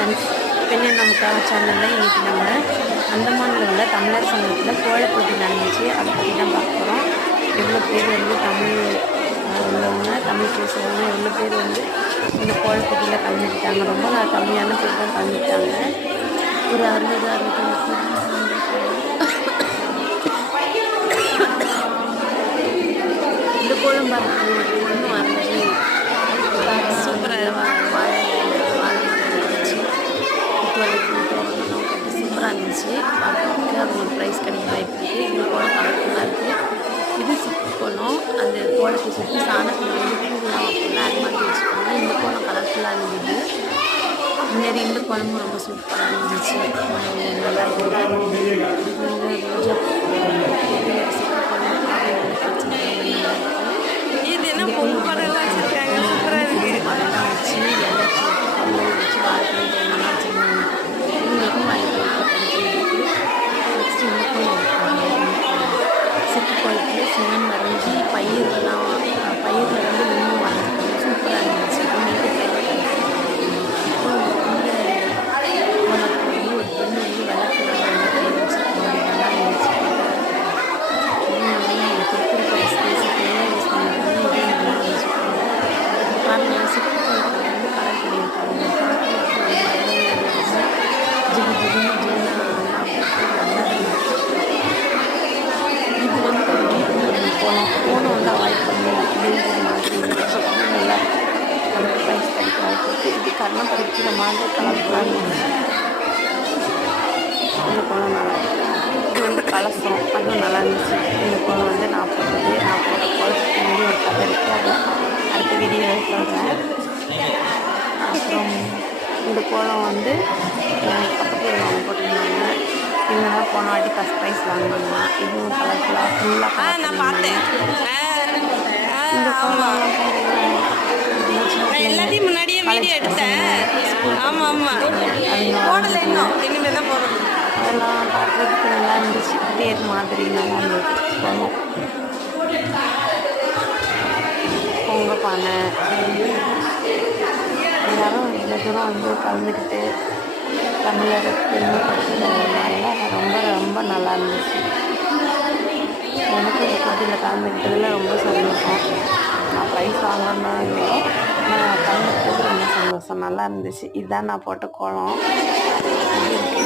Friends, பெண்ணே நமக்காக சேனலில் இன்றைக்கி நம்ம அந்தமானில் உள்ள தமிழர் சங்கத்தில் கோலப் போட்டி நடந்துச்சு. அதை பற்றி தான் பார்க்க போகிறோம். எவ்வளோ பேர் வந்து தமிழ் உள்ளவங்க, தமிழ் பேசுகிறவங்க எவ்வளோ பேர் வந்து இந்த கோலப் போட்டியில் கலந்துக்கிட்டாங்க. ரொம்ப கம்மியான பேர் தான் கலந்துக்கிட்டாங்க. ஒரு 60-65 இந்த கோலம் பார்த்து ஒன்றும் வரைஞ்சி சூப்பராக சூப்பராக இருந்துச்சு. பார்க்குறதுக்கு அது ஒரு ப்ரைஸ் கிடைக்க வாய்ப்பு இருக்குது. இந்த கோலம் கலர்ஃபுல்லாக இருக்குது. இது சிப்பு கோலம். அந்த கோலத்தை சுற்றி சாணத்தில் வந்து பூவெல்லாம் வைப்போம்ல, அது மாதிரி வச்சுக்கோங்க. இந்த கோலம் கலர்ஃபுல்லாக இருந்தது. முன்னாடி இந்த குழம்பு ரொம்ப சூப்பராக இருந்துச்சு. நல்லா இருந்தது. இது வந்து ரோஜா இது என்ன பொண்ணு படம்லாம் வச்சுருக்காங்க, சூப்பராக இருக்குது. பழம்லாம் வச்சு எல்லாம் பொங்கல் வச்சு வாழைப்பழம் தேங்காய்லாம் வச்சுருந்தாங்க. இவங்களுக்கும் வாழைப்பழம் கிடைக்கிறது. நெக்ஸ்ட் இந்த கோலம் சிப்பு கோலத்தில் சிவன் வரைஞ்சி பயிரில் வந்து இன்னும் வரைஞ்சிருக்காங்க. சூப்பராக இருந்துச்சு. உங்களுக்கு ஃபோனை வந்து அவாய்ட் பண்ணுவோம் அப்படிங்கிற மாதிரி நல்லா நமக்கு ப்ரைஸ் கிடைக்க வாய்ப்பு இருக்குது. இது கண்ணம் பறிக்கிற மாதிரி கலர்ஃபுல்லாக இருந்துச்சு. இந்த கோலம் நல்லா இது வந்து கலசம், அதுவும் நல்லா இருந்துச்சு. இந்த கோலம் வந்து நான் போட்டது. நான் போட்ட கோலத்துக்கு முன்னாடி ஒரு கதை இருக்குது. அதை அடுத்த வீடியோவில் சொல்கிறேன். அப்புறம் இந்த கோலம் வந்து எனக்கு பக்கத்தில் உள்ளவங்க போட்டிருந்தாங்க. இவங்க தான் போன வாட்டி ஃபஸ்ட் ப்ரைஸ் வாங்கினாங்க. இதுவும் கலர்ஃபுல்லாக ஃபுல்லாக நான் பார்த்தேன். இந்த கோலம் எல்லாத்தையும் முன்னாடியே வீடியோ எடுத்தேன். ஆமாம் ஆமாம், போடலை இன்னும், இனிமேல் தான் போடணும். அதெல்லாம் பார்க்குறதுக்கு நல்லா இருந்துச்சு. தேர் மாதிரி நல்லா இருந்துச்சு. கோலம் பொங்க பானை எல்லாரும் இவ்வளோ தூரம் வந்து கலந்துக்கிட்டு தமிழரை பெருமைப்படுத்துறதுனால ரொம்ப ரொம்ப நல்லா இருந்துச்சு. எனக்கு இந்த போட்டியில் கலந்துக்கிட்டதில் ரொம்ப சந்தோஷம். நான் ப்ரைஸ் வாங்கணும்னா இல்லையோ, நான் கலந்துக்கிட்டது ரொம்ப சந்தோஷம். நல்லா இருந்துச்சு. இதுதான் நான் போட்ட கோலம்.